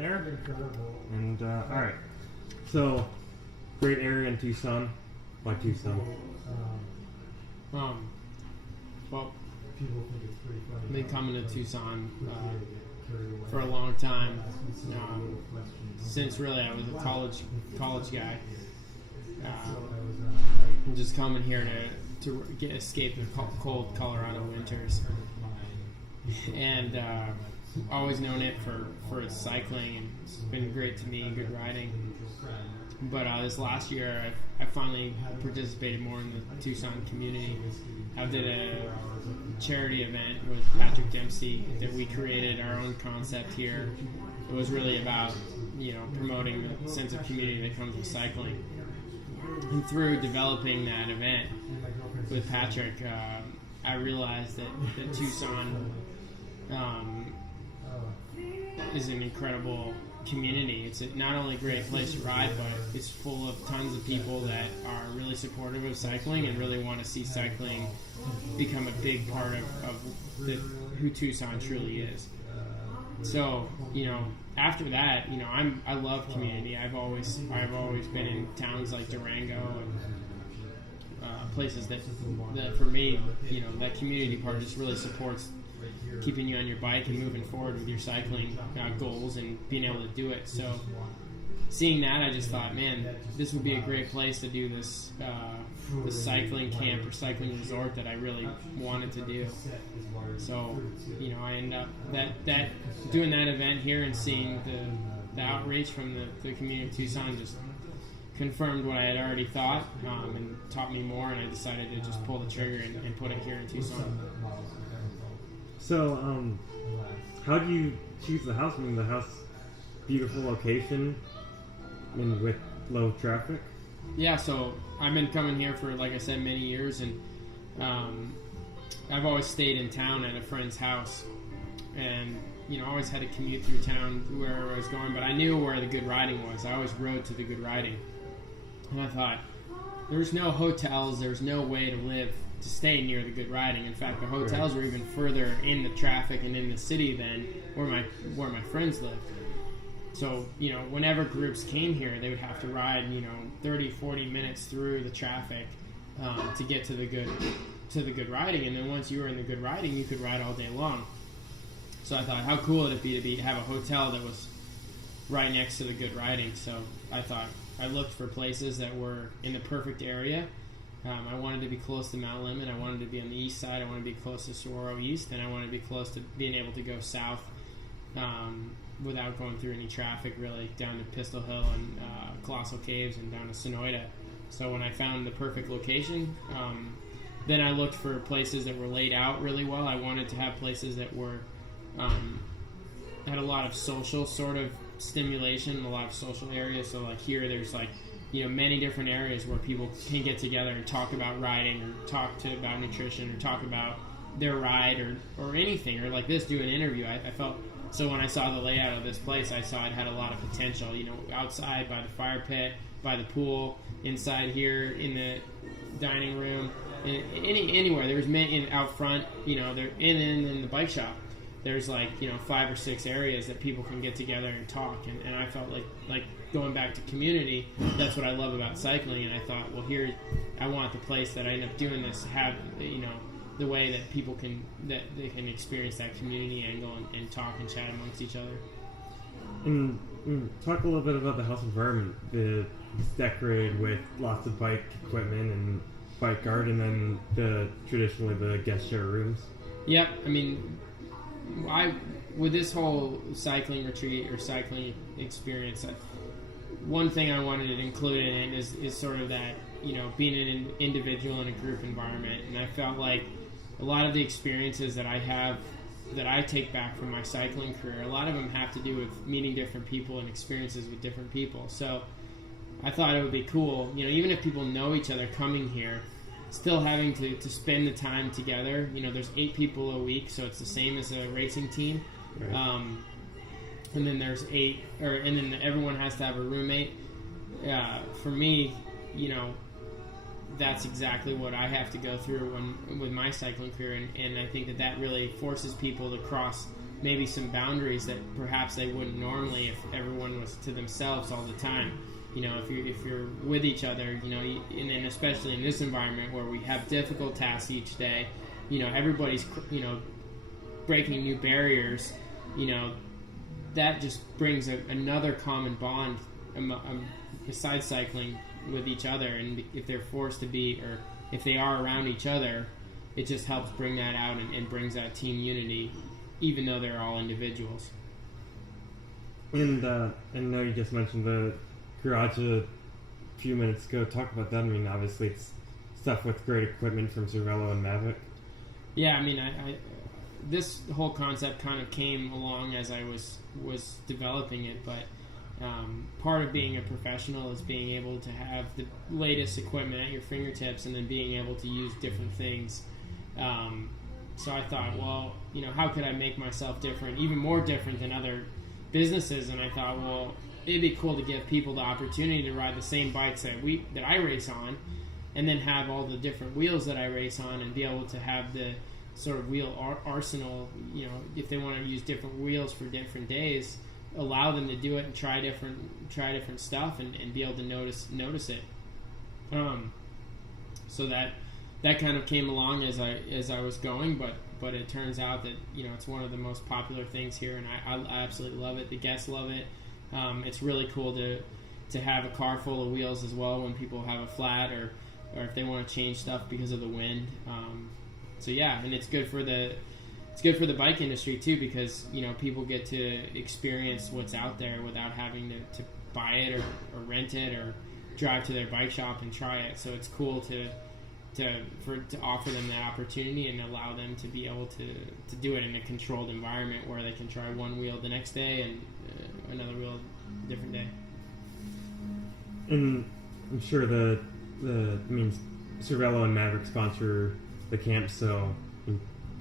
there. And, alright. So, great area in Tucson. Why Tucson? Well, I've been coming to Tucson for a long time. Since really I was a college guy. I'm just coming here to escape the cold Colorado winters. And always known it for its cycling, and it's been great to me, good riding. But this last year, I finally participated more in the Tucson community. I did a charity event with Patrick Dempsey that we created our own concept here. It was really about, promoting the sense of community that comes with cycling. And through developing that event with Patrick, I realized that Tucson is an incredible community. It's not only a great place to ride, but it's full of tons of people that are really supportive of cycling and really want to see cycling become a big part of who Tucson truly is. So, after that, I love community. I've always been in towns like Durango and places that for me, that community part just really supports keeping you on your bike and moving forward with your cycling goals and being able to do it. So seeing that, I just thought, man, this would be a great place to do this cycling camp or cycling resort that I really wanted to do. So, I ended up that doing that event here and seeing the outreach from the community of Tucson just confirmed what I had already thought and taught me more, and I decided to just pull the trigger and put it here in Tucson. So, how do you choose the house? I mean, the house, beautiful location, and with low traffic. Yeah, so I've been coming here for, like I said, many years, and I've always stayed in town at a friend's house, and always had to commute through town wherever I was going. But I knew where the good riding was. I always rode to the good riding, and I thought there's no hotels, there's no way to stay near the good riding. In fact, the hotels were even further in the traffic and in the city than where my friends lived. So, whenever groups came here, they would have to ride, 30, 40 minutes through the traffic to get to the good riding. And then once you were in the good riding, you could ride all day long. So I thought, how cool would it be to have a hotel that was right next to the good riding? So I looked for places that were in the perfect area. I wanted to be close to Mount Lemmon. I wanted to be on the east side. I wanted to be close to Saguaro East, and I wanted to be close to being able to go south without going through any traffic, really, down to Pistol Hill and Colossal Caves and down to Sonoyta. So when I found the perfect location, then I looked for places that were laid out really well. I wanted to have places that were had a lot of social sort of stimulation, a lot of social areas. So like here, there's like many different areas where people can get together and talk about riding or talk about nutrition or talk about their ride or anything, or like this, do an interview. I felt, so when I saw the layout of this place, I saw it had a lot of potential, outside by the fire pit, by the pool, inside here in the dining room, anywhere. There was out front, there in the bike shop. There's 5 or 6 areas that people can get together and talk, and I felt like going back to community, that's what I love about cycling. And I thought, well, here, I want the place that I end up doing this have, the way that people can experience that community angle and talk and chat amongst each other. And talk a little bit about the house environment. It's decorated with lots of bike equipment and bike art, and then traditionally the guest share rooms. Yep, I mean, with this whole cycling retreat or cycling experience, one thing I wanted to include in it is sort of that, being an individual in a group environment. And I felt like a lot of the experiences that I have, that I take back from my cycling career, a lot of them have to do with meeting different people and experiences with different people. So I thought it would be cool, even if people know each other coming here, still having to spend the time together. There's 8 people a week, so it's the same as a racing team. Right. And then there's 8, and then everyone has to have a roommate. For me, that's exactly what I have to go through with my cycling career, and I think that really forces people to cross maybe some boundaries that perhaps they wouldn't normally if everyone was to themselves all the time. You know, if you're with each other, you know, and especially in this environment where we have difficult tasks each day, you know, everybody's, you know, breaking new barriers, you know, that just brings another common bond besides cycling with each other. And if they're forced to be, or if they are around each other, it just helps bring that out and brings that team unity, even though they're all individuals. And I know you just mentioned the garage a few minutes ago. Talk about that. I mean, obviously it's stuff with great equipment from Cervelo and Mavic. Yeah, I mean, I this whole concept kind of came along as I was developing it, but part of being a professional is being able to have the latest equipment at your fingertips and then being able to use different things. So I thought, well, you know, how could I make myself different, even more different than other businesses? And I thought, well, it'd be cool to give people the opportunity to ride the same bikes that I race on, and then have all the different wheels that I race on, and be able to have the sort of wheel arsenal. You know, if they want to use different wheels for different days, allow them to do it and try different stuff, and be able to notice it. So that kind of came along as I was going, but it turns out that, you know, it's one of the most popular things here, and I absolutely love it. The guests love it. It's really cool to have a car full of wheels as well when people have a flat, or if they want to change stuff because of the wind. So yeah, and it's good for the bike industry too, because, you know, people get to experience what's out there without having to buy it or rent it or drive to their bike shop and try it. So it's cool to offer them that opportunity and allow them to be able to do it in a controlled environment where they can try one wheel the next day and another wheel a different day. And I'm sure Cervelo and Maverick sponsor the camp, so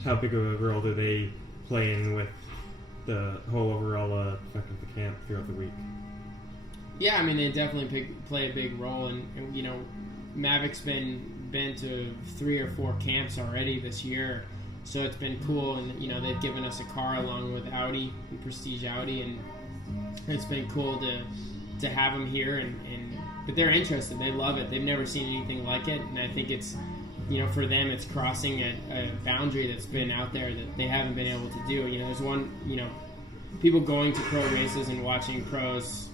how big of a role do they play in with the whole overall effect of the camp throughout the week? Yeah, I mean, they definitely play a big role, and you know, Maverick's been to 3 or 4 camps already this year, so it's been cool. And, you know, they've given us a car along with Audi and Prestige Audi, and it's been cool to have them here. But they're interested, they love it, they've never seen anything like it, and I think it's, you know, for them it's crossing a boundary that's been out there that they haven't been able to do. You know, there's one, you know, people going to pro races and watching pros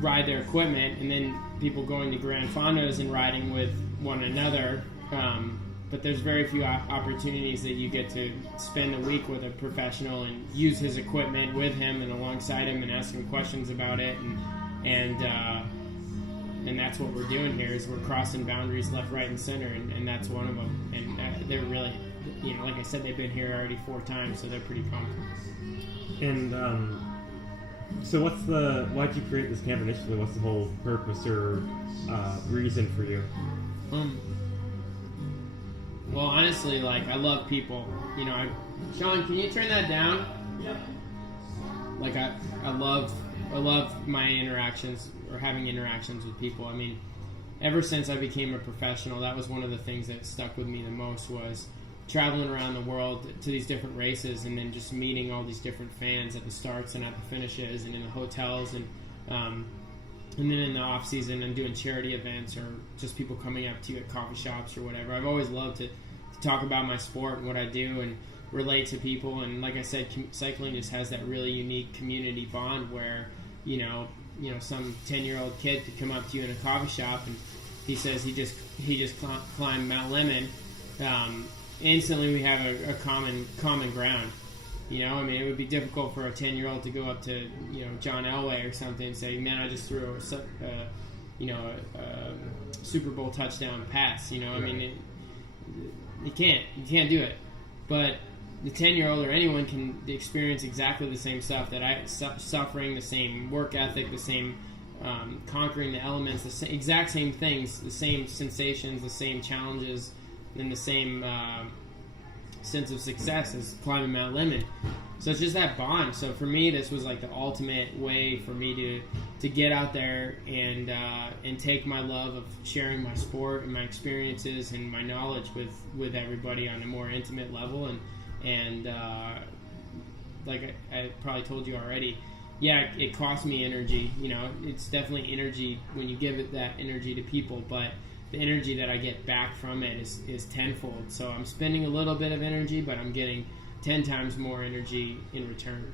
ride their equipment, and then people going to Grand Fondos and riding with one another. But there's very few opportunities that you get to spend a week with a professional and use his equipment with him and alongside him and ask him questions about it. And that's what we're doing here, is we're crossing boundaries left, right, and center, and that's one of them. And they're really, you know, like I said, they've been here already 4 times, so they're pretty pumped. And so why'd you create this camp initially? What's the whole purpose or reason for you? Well, honestly, like, I love people. You know, Sean, can you turn that down? Yeah. Like, I love my interactions, or having interactions with people. I mean, ever since I became a professional, that was one of the things that stuck with me the most, was traveling around the world to these different races, and then just meeting all these different fans at the starts and at the finishes and in the hotels, and then in the off season and doing charity events, or just people coming up to you at coffee shops or whatever. I've always loved to talk about my sport and what I do and relate to people. And like I said, cycling just has that really unique community bond where, you know, some 10-year-old kid could come up to you in a coffee shop and he says he just climbed Mount Lemmon. Instantly we have a common ground. You know, I mean, it would be difficult for a 10-year-old to go up to, you know, John Elway or something and say, man, I just threw a Super Bowl touchdown pass. You know, right. I mean, you can't do it. But the 10-year-old or anyone can experience exactly the same stuff that I suffering, the same work ethic, the same conquering the elements, the exact same things, the same sensations, the same challenges, and the same sense of success as climbing Mount Lemmon. So it's just that bond. So for me, this was like the ultimate way for me to get out there and take my love of sharing my sport and my experiences and my knowledge with everybody on a more intimate level, And like I probably told you already, yeah, it costs me energy. It's definitely energy when you give it that energy to people, but the energy that I get back from it is tenfold. So I'm spending a little bit of energy, but I'm getting 10 times more energy in return.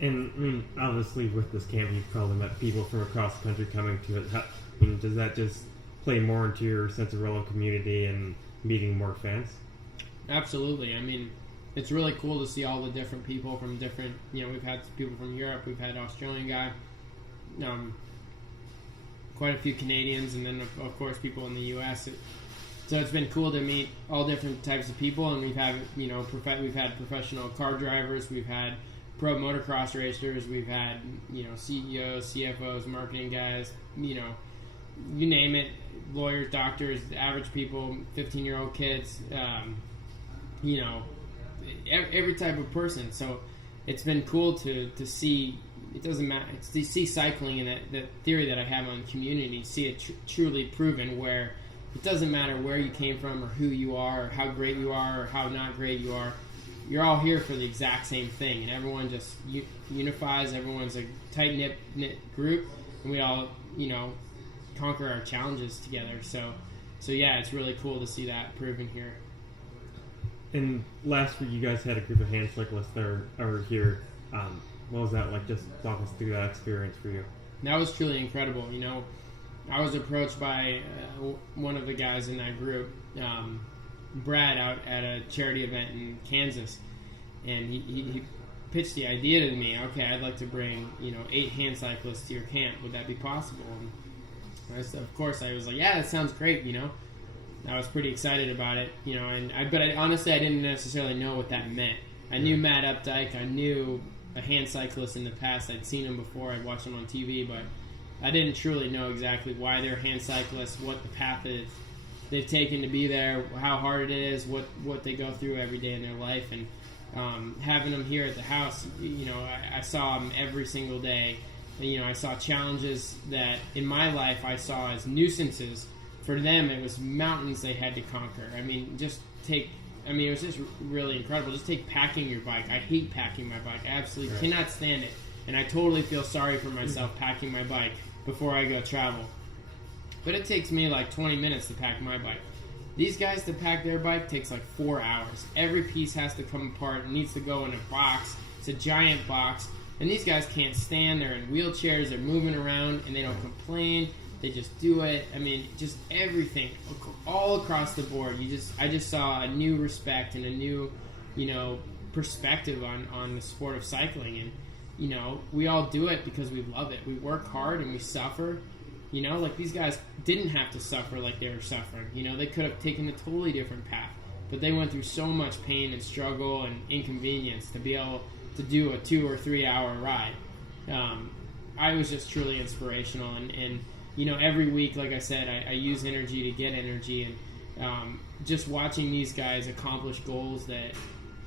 And obviously with this camp, you've probably met people from across the country coming to it. Does that just play more into your sense of relative community and meeting more fans? Absolutely. I mean, it's really cool to see all the different people from different, we've had people from Europe, we've had an Australian guy, quite a few Canadians, and then of course people in the U.S. So it's been cool to meet all different types of people, and we've had, we've had professional car drivers, we've had pro motocross racers, we've had, CEOs, CFOs, marketing guys, you name it, lawyers, doctors, average people, 15-year-old kids, every type of person. So it's been cool to see. It doesn't matter. It's to see cycling and that theory that I have on community, see it truly proven, where it doesn't matter where you came from or who you are or how great you are or how not great you are. You're all here for the exact same thing, and everyone just unifies. Everyone's a tight-knit group, and we all, conquer our challenges together. So yeah, it's really cool to see that proven here. And last week, you guys had a group of hand cyclists that are here. What was that like? Just walk us through that experience for you. That was truly incredible. I was approached by one of the guys in that group, Brad, out at a charity event in Kansas, and he pitched the idea to me. Okay, I'd like to bring 8 hand cyclists to your camp. Would that be possible? And of course, I was like, yeah, that sounds great. I was pretty excited about it. But honestly, I didn't necessarily know what that meant. I knew Matt Updike. I knew a hand cyclist in the past. I'd seen him before. I'd watched him on TV, but I didn't truly know exactly why they're hand cyclists, what the path is they've taken to be there, how hard it is, what they go through every day in their life. And having them here at the house, I saw them every single day. And, I saw challenges that in my life I saw as nuisances. For them, it was mountains they had to conquer. It was just really incredible. Just take packing your bike. I hate packing my bike. I absolutely cannot stand it. And I totally feel sorry for myself packing my bike before I go travel. But it takes me like 20 minutes to pack my bike. These guys to pack their bike takes like 4 hours. Every piece has to come apart. It needs to go in a box. It's a giant box. And these guys can't stand. They're in wheelchairs. They're moving around, and they don't complain. They just do it. Just everything, all across the board. I just saw a new respect and a new, perspective on the sport of cycling. And, we all do it because we love it. We work hard and we suffer. Like these guys didn't have to suffer like they were suffering. They could have taken a totally different path. But they went through so much pain and struggle and inconvenience to be able to do a 2 or 3 hour ride. I was just truly inspirational. And every week, like I said, I use energy to get energy. And just watching these guys accomplish goals that,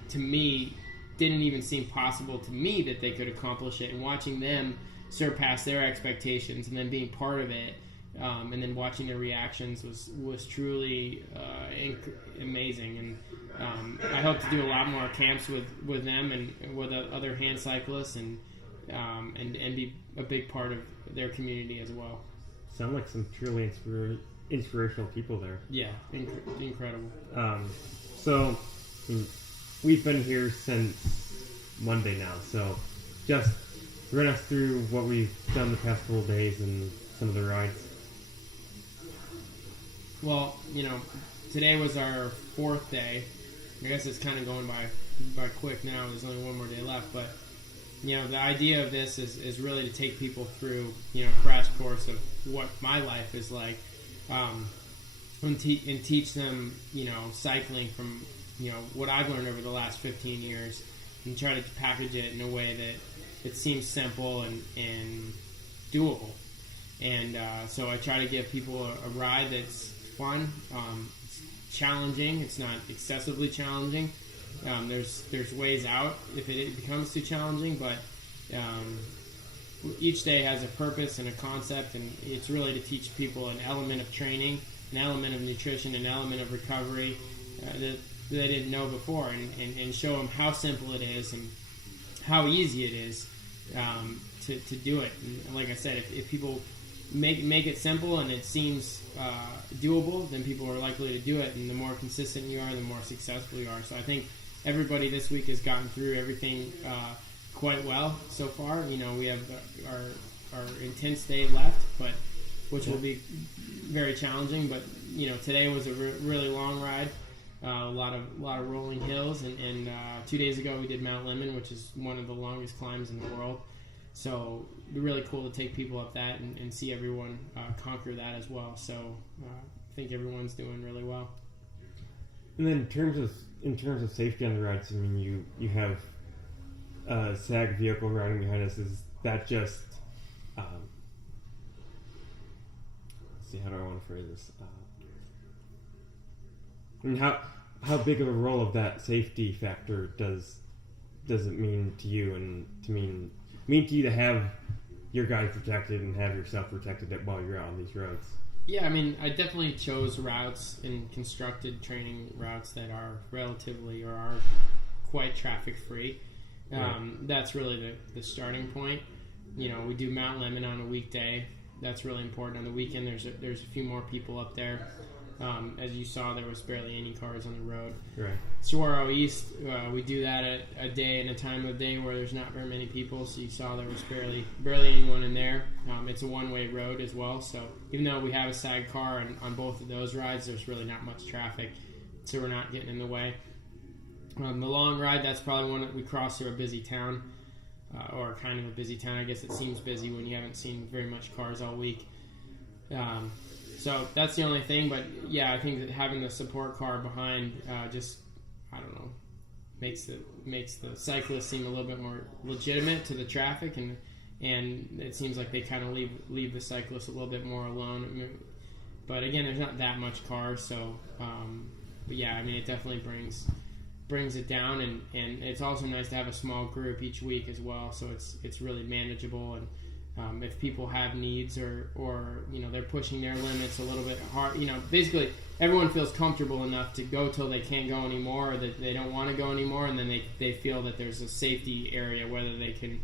to me, didn't even seem possible to me that they could accomplish it. And watching them surpass their expectations and then being part of it, and then watching their reactions was truly amazing. And I hope to do a lot more camps with them and with other hand cyclists and be a big part of their community as well. Sound like some truly inspirational people there. Yeah, incredible. So we've been here since Monday now, so just run us through what we've done the past couple of days and some of the rides. Well, today was our 4th day. I guess it's kind of going by quick now. There's only one more day left, but the idea of this is really to take people through, a crash course of what my life is like, and teach them, cycling from, what I've learned over the last 15 years, and try to package it in a way that it seems simple and doable. And so I try to give people a ride that's fun, it's challenging, it's not excessively challenging. There's ways out if it becomes too challenging, but each day has a purpose and a concept, and it's really to teach people an element of training, an element of nutrition, an element of recovery, they didn't know before, and show them how simple it is and how easy it is to do it. And like I said, if people make it simple and it seems doable, then people are likely to do it, and the more consistent you are, the more successful you are. So I think everybody this week has gotten through everything quite well so far. You know, we have our intense day left, but which will be very challenging. But you know, today was a really long ride, a lot of rolling hills, and 2 days ago we did Mount Lemmon, which is one of the longest climbs in the world. So it'd be really cool to take people up that and see everyone conquer that as well. So I think everyone's doing really well. And then in terms of safety on the rides, I mean, you have a SAG vehicle riding behind us. Is that just let's see, how do I want to phrase this? And how big of a role of that safety factor does it mean to you, and to mean to you to have your guys protected and have yourself protected while you're out on these roads? Yeah, I mean, I definitely chose routes and constructed training routes that are relatively or are quite traffic free. That's really the starting point. You know, we do Mount Lemmon on a weekday. That's really important. On the weekend, there's a few more people up there. As you saw, there was barely any cars on the road. Right. Saguaro East, we do that at a day and a time of the day where there's not very many people. So you saw there was barely anyone in there. It's a one-way road as well. So even though we have a SAG car on both of those rides, there's really not much traffic. So we're not getting in the way. The long ride, that's probably one that we cross through a busy town, or kind of a busy town. I guess it seems busy when you haven't seen very much cars all week. So that's the only thing, but yeah, I think that having the support car behind just, I don't know, makes the cyclist seem a little bit more legitimate to the traffic, and it seems like they kind of leave the cyclist a little bit more alone. I mean, but again, there's not that much cars, so but yeah, I mean, it definitely brings it down, and it's also nice to have a small group each week as well, so it's really manageable. And if people have needs or you know, they're pushing their limits a little bit hard, you know, basically everyone feels comfortable enough to go till they can't go anymore, or that they don't want to go anymore, and then they feel that there's a safety area, whether they can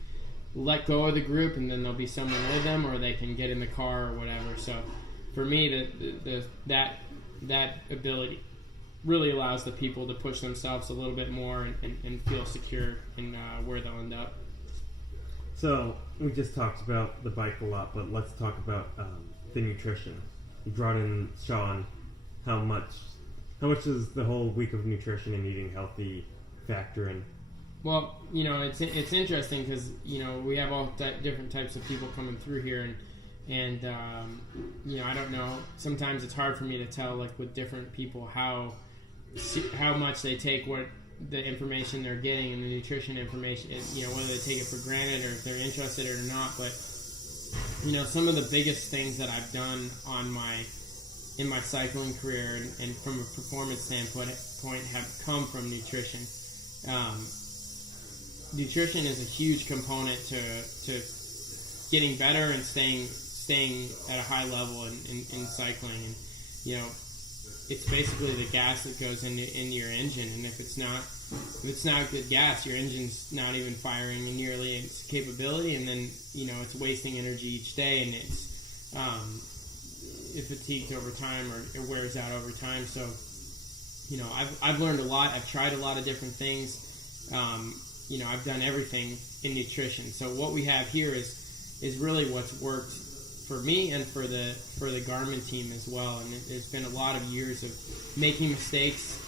let go of the group and then there'll be someone with them, or they can get in the car or whatever. So for me, that ability really allows the people to push themselves a little bit more and feel secure in where they'll end up. So we just talked about the bike a lot, but let's talk about the nutrition. You brought in Sean. How much does the whole week of nutrition and eating healthy factor in? Well, you know, it's interesting because, you know, we have all different types of people coming through here, and you know, I don't know. Sometimes it's hard for me to tell, like, with different people how much they take what the information they're getting and the nutrition information, you know, whether they take it for granted or if they're interested or not. But, you know, some of the biggest things that I've done in my cycling career and from a performance standpoint have come from nutrition. Nutrition is a huge component to getting better and staying at a high level in cycling. And, you know, it's basically the gas that goes into your engine, and if it's not good gas, your engine's not even firing nearly its capability, and then, you know, it's wasting energy each day, and it's fatigued over time, or it wears out over time. So, you know, I've learned a lot. I've tried a lot of different things. You know, I've done everything in nutrition. So what we have here is really what's worked for me and for the Garmin team as well. And there's been a lot of years of making mistakes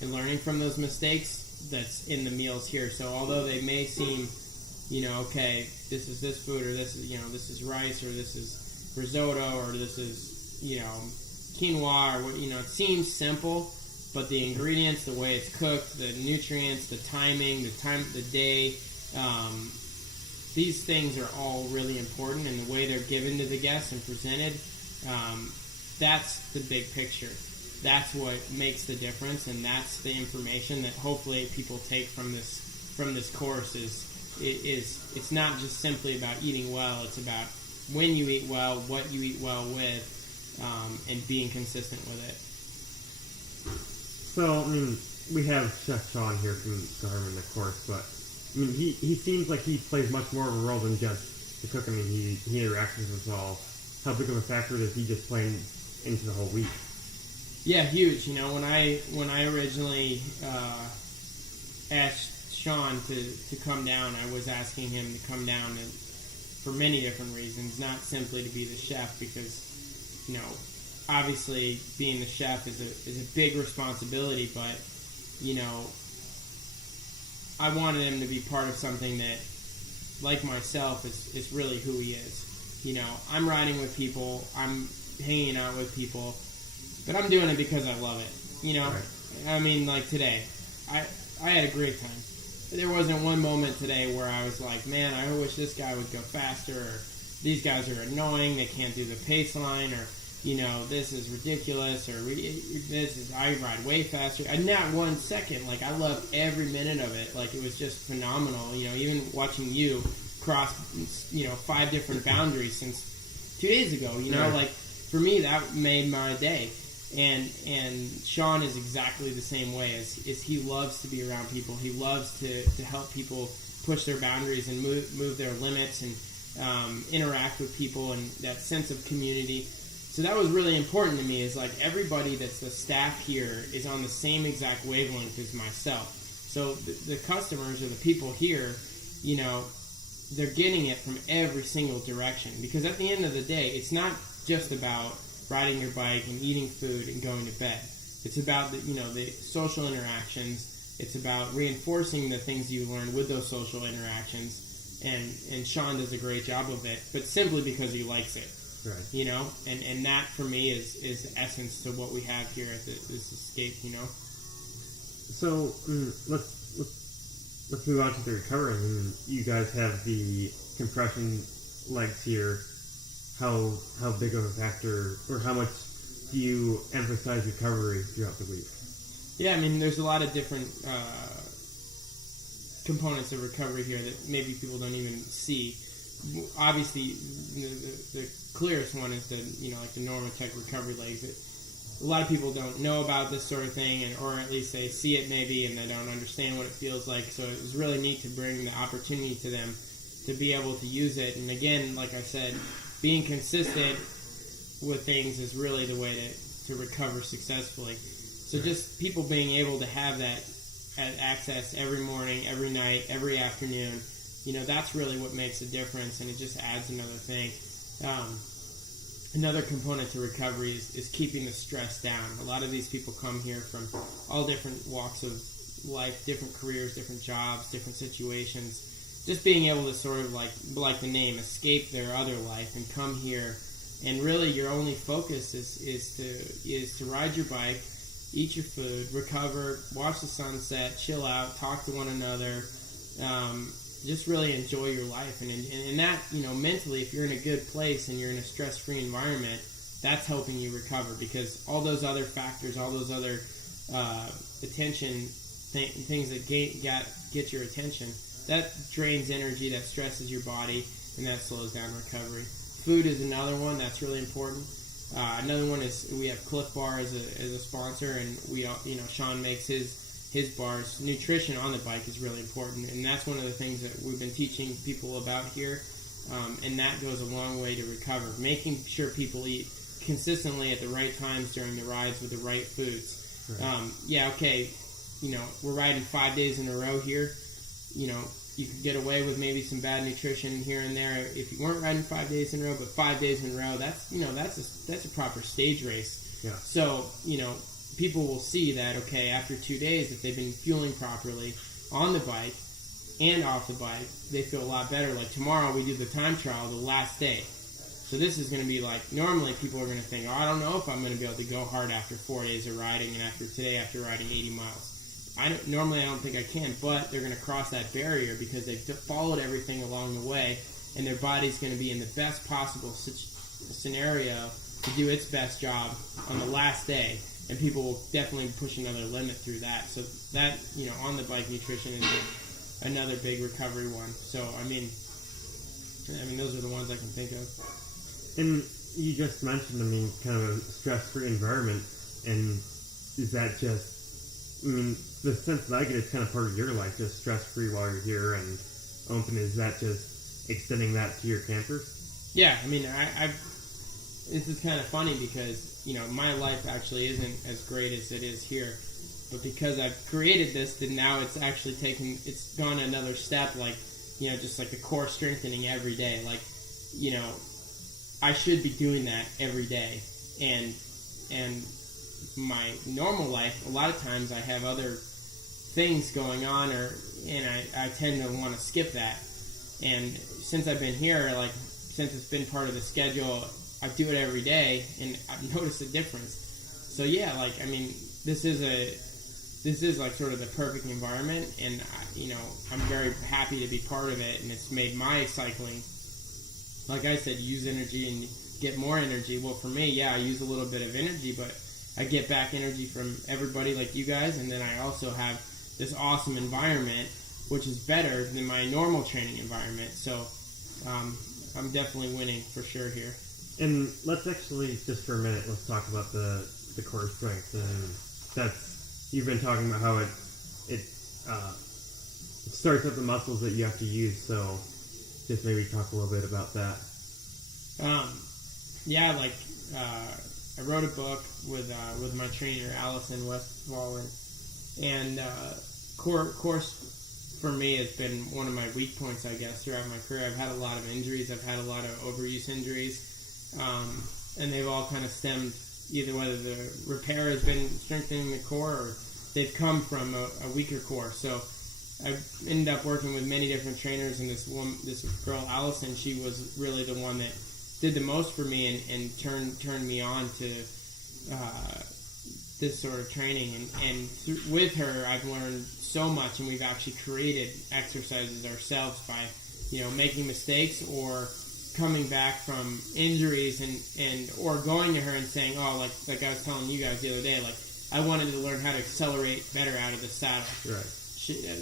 and learning from those mistakes that's in the meals here. So although they may seem, you know, okay, this is this food, or this is, you know, this is rice, or this is risotto, or this is, you know, quinoa, or what, you know, it seems simple, but the ingredients, the way it's cooked, the nutrients, the timing, the time of the day, these things are all really important, and the way they're given to the guests and presented, that's the big picture. That's what makes the difference, and that's the information that hopefully people take from this course. It's not just simply about eating well. It's about when you eat well, what you eat well with, and being consistent with it. So, I mean, we have Chef Sean here from Garmin, of course, but I mean, he seems like he plays much more of a role than just the cook. I mean, he interacts with us all. How big of a factor does he just play into the whole week? Yeah, huge. You know, when I originally asked Sean to come down, I was asking him to come down and for many different reasons, not simply to be the chef, because, you know, obviously being the chef is a big responsibility, but, you know, I wanted him to be part of something that, like myself, is really who he is. You know, I'm riding with people, I'm hanging out with people, but I'm doing it because I love it. You know, right. I mean, like today, I had a great time. There wasn't one moment today where I was like, man, I wish this guy would go faster, or these guys are annoying, they can't do the pace line, or, you know, this is ridiculous, or I ride way faster. And not 1 second. Like, I loved every minute of it. Like, it was just phenomenal. You know, even watching you cross, you know, 5 different boundaries since 2 days ago. You know, right. Like, for me, that made my day. And Sean is exactly the same way. As he loves to be around people. He loves to help people push their boundaries and move their limits and interact with people, and that sense of community. So that was really important to me, is like everybody that's the staff here is on the same exact wavelength as myself. So the customers or the people here, you know, they're getting it from every single direction. Because at the end of the day, it's not just about riding your bike and eating food and going to bed. It's about the social interactions. It's about reinforcing the things you learned with those social interactions. And Sean does a great job of it, but simply because he likes it. Right. You know, and that for me is the essence to what we have here at this escape. You know. So let's move on to the recovery. I mean, you guys have the compression legs here. How big of a factor, or how much do you emphasize recovery throughout the week? Yeah, I mean, there's a lot of different components of recovery here that maybe people don't even see. Obviously, the clearest one is like the Normatec recovery legs. A lot of people don't know about this sort of thing, or at least they see it maybe and they don't understand what it feels like. So it was really neat to bring the opportunity to them to be able to use it. And again, like I said, being consistent with things is really the way to recover successfully. So just people being able to have that access every morning, every night, every afternoon, you know, that's really what makes a difference, and it just adds another thing. Another component to recovery is keeping the stress down. A lot of these people come here from all different walks of life, different careers, different jobs, different situations. Just being able to sort of like the name, escape their other life and come here, and really your only focus is to ride your bike, eat your food, recover, watch the sunset, chill out, talk to one another. Just really enjoy your life, and that, you know, mentally, if you're in a good place and you're in a stress-free environment, that's helping you recover, because all those other factors, all those other attention things that get your attention, that drains energy, that stresses your body, and that slows down recovery. Food is another one that's really important. Another one is we have Cliff Bar as a sponsor, and we, you know, Sean makes his bars. Nutrition on the bike is really important, and that's one of the things that we've been teaching people about here, and that goes a long way to recover. Making sure people eat consistently at the right times during the rides with the right foods. Right. You know, we're riding 5 days in a row here. You know, you could get away with maybe some bad nutrition here and there if you weren't riding 5 days in a row, but 5 days in a row, that's a proper stage race. Yeah. So, you know, people will see that, okay, after 2 days, if they've been fueling properly on the bike and off the bike, they feel a lot better. Like tomorrow we do the time trial, the last day. So this is going to be like, normally people are going to think, I don't know if I'm going to be able to go hard after 4 days of riding, and after riding 80 miles. I don't think I can, but they're going to cross that barrier because they've followed everything along the way, and their body's going to be in the best possible scenario to do its best job on the last day. And people will definitely push another limit through that. So that, you know, on the bike nutrition is another big recovery one. So, I mean, those are the ones I can think of. And you just mentioned, kind of a stress-free environment. And is that just I mean, the sense that I get is kind of part of your life, just stress-free while you're here and open. Is that just extending that to your campers? Yeah, I mean, this is kind of funny because, my life actually isn't as great as it is here. But because I've created this, then now it's actually it's gone another step, like, just like the core strengthening every day. Like, I should be doing that every day. And my normal life, a lot of times I have other things going on, and I tend to want to skip that. And since I've been here, like, since it's been part of the schedule, I do it every day, and I've noticed a difference. So yeah, like, I mean, this is like sort of the perfect environment, and I'm very happy to be part of it, and it's made my cycling, like I said, use energy and get more energy. Well, for me, yeah, I use a little bit of energy, but I get back energy from everybody like you guys, and then I also have this awesome environment, which is better than my normal training environment. So I'm definitely winning for sure here. And let's actually, just for a minute, let's talk about the core strength. And you've been talking about how it starts up the muscles that you have to use. So just maybe talk a little bit about that. Yeah, like I wrote a book with my trainer Allison Westfall, and core for me has been one of my weak points, I guess, throughout my career. I've had a lot of injuries. I've had a lot of overuse injuries, and they've all kind of stemmed either whether the repair has been strengthening the core or they've come from a weaker core. So I've ended up working with many different trainers, and this girl Allison, she was really the one that did the most for me and turned me on to this sort of training. And with her, I've learned so much, and we've actually created exercises ourselves by making mistakes or coming back from injuries and or going to her and saying, oh, like I was telling you guys the other day, like, I wanted to learn how to accelerate better out of the saddle. Right.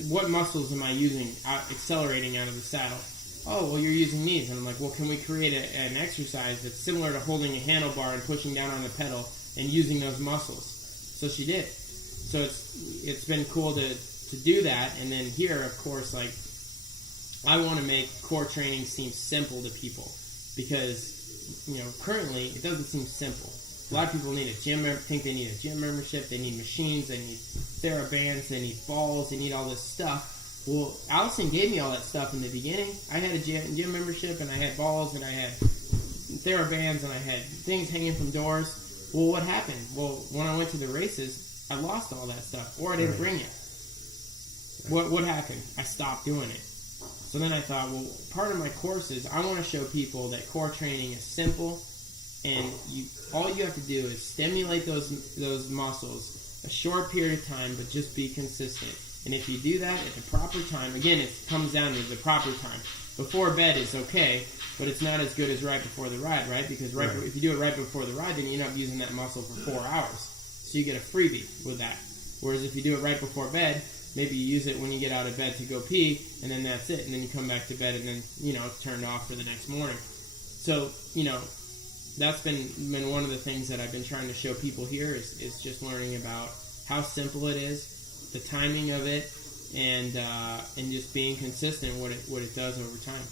What muscles am I using accelerating out of the saddle? Oh, well, you're using these. And I'm like, well, can we create an exercise that's similar to holding a handlebar and pushing down on the pedal and using those muscles? So she did. So it's been cool to do that. And then here, of course, like, I want to make core training seem simple to people because, currently it doesn't seem simple. A lot of people think they need a gym membership, they need machines, they need TheraBands, they need balls, they need all this stuff. Well, Allison gave me all that stuff in the beginning. I had a gym membership, and I had balls, and I had TheraBands, and I had things hanging from doors. Well, what happened? Well, when I went to the races, I lost all that stuff, or I didn't bring it. What happened? I stopped doing it. So then I thought, well, part of my courses, I want to show people that core training is simple, and all you have to do is stimulate those muscles a short period of time, but just be consistent. And if you do that at the proper time, again, it comes down to the proper time. Before bed is okay, but it's not as good as right before the ride, right? Because if you do it right before the ride, then you end up using that muscle for 4 hours. So you get a freebie with that. Whereas if you do it right before bed, maybe you use it when you get out of bed to go pee, and then that's it. And then you come back to bed, and then, it's turned off for the next morning. So, that's been one of the things that I've been trying to show people here is just learning about how simple it is, the timing of it, and just being consistent what it does over time.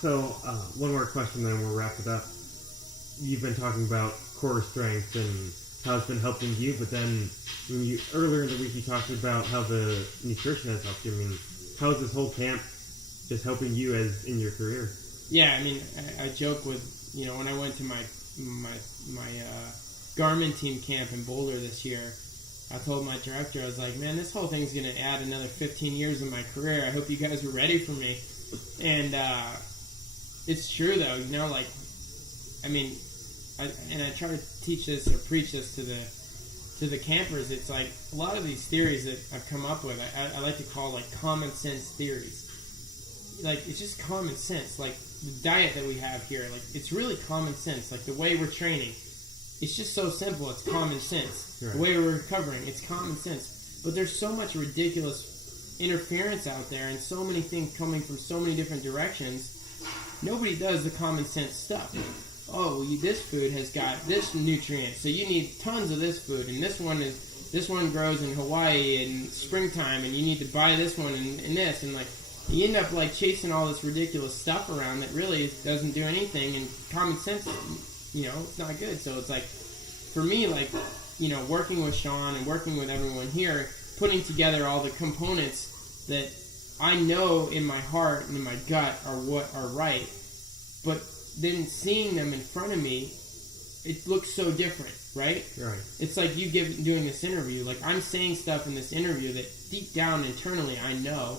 So one more question, then we'll wrap it up. You've been talking about core strength and how it's been helping you, but then earlier in the week you talked about how the nutrition has helped you. I mean, how is this whole camp just helping you as in your career? Yeah, I mean, I joke with, when I went to my Garmin team camp in Boulder this year, I told my director, I was like, man, this whole thing's going to add another 15 years in my career. I hope you guys are ready for me. And it's true, though. I try to teach this or preach this to the campers. It's like a lot of these theories that I've come up with, I like to call like common sense theories. Like, it's just common sense. Like, the diet that we have here, like, it's really common sense. Like, the way we're training, it's just so simple. It's common sense. Right. The way we're recovering, it's common sense. But there's so much ridiculous interference out there and so many things coming from so many different directions. Nobody does the common sense stuff. Oh, well, this food has got this nutrient, so you need tons of this food, and this one this one grows in Hawaii in springtime, and you need to buy this one and this, and like you end up like chasing all this ridiculous stuff around that really doesn't do anything, and common sense, it's not good. So it's like, for me, like, working with Sean and working with everyone here, putting together all the components that I know in my heart and in my gut are what are right, but then seeing them in front of me, it looks so different, right? Right. It's like you doing this interview. Like, I'm saying stuff in this interview that deep down internally I know,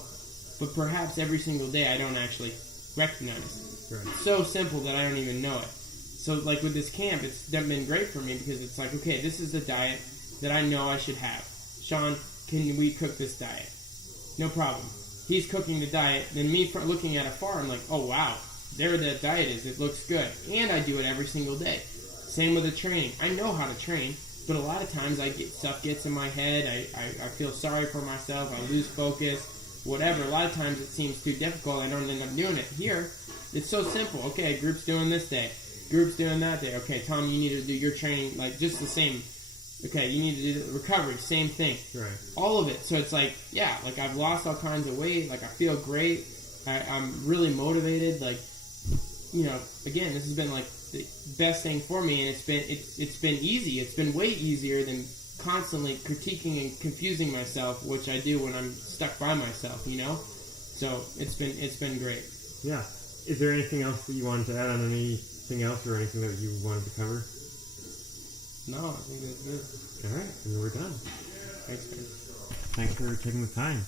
but perhaps every single day I don't actually recognize. Right. It's so simple that I don't even know it. So, like, with this camp, it's been great for me because it's like, okay, this is the diet that I know I should have. Sean, can we cook this diet? No problem. He's cooking the diet. Then me looking at a farm, like, oh, wow, there that diet is. It lose good. And I do it every single day. Same with the training. I know how to train, but a lot of times stuff gets in my head. I feel sorry for myself. I lose focus, whatever. A lot of times it seems too difficult. I don't end up doing it. Here, it's so simple. Okay, group's doing this day. Group's doing that day. Okay, Tom, you need to do your training, like, just the same. Okay, you need to do the recovery, same thing. Right. All of it. So it's like, yeah, like, I've lost all kinds of weight. Like, I feel great. I'm really motivated. Like, again, this has been, like, the best thing for me, and it's been easy. It's been way easier than constantly critiquing and confusing myself, which I do when I'm stuck by myself, So it's been great. Yeah. Is there anything else that you wanted to add on anything else or anything that you wanted to cover? No, I think that's good. All right, and we're done. Thanks, man. Thanks for taking the time.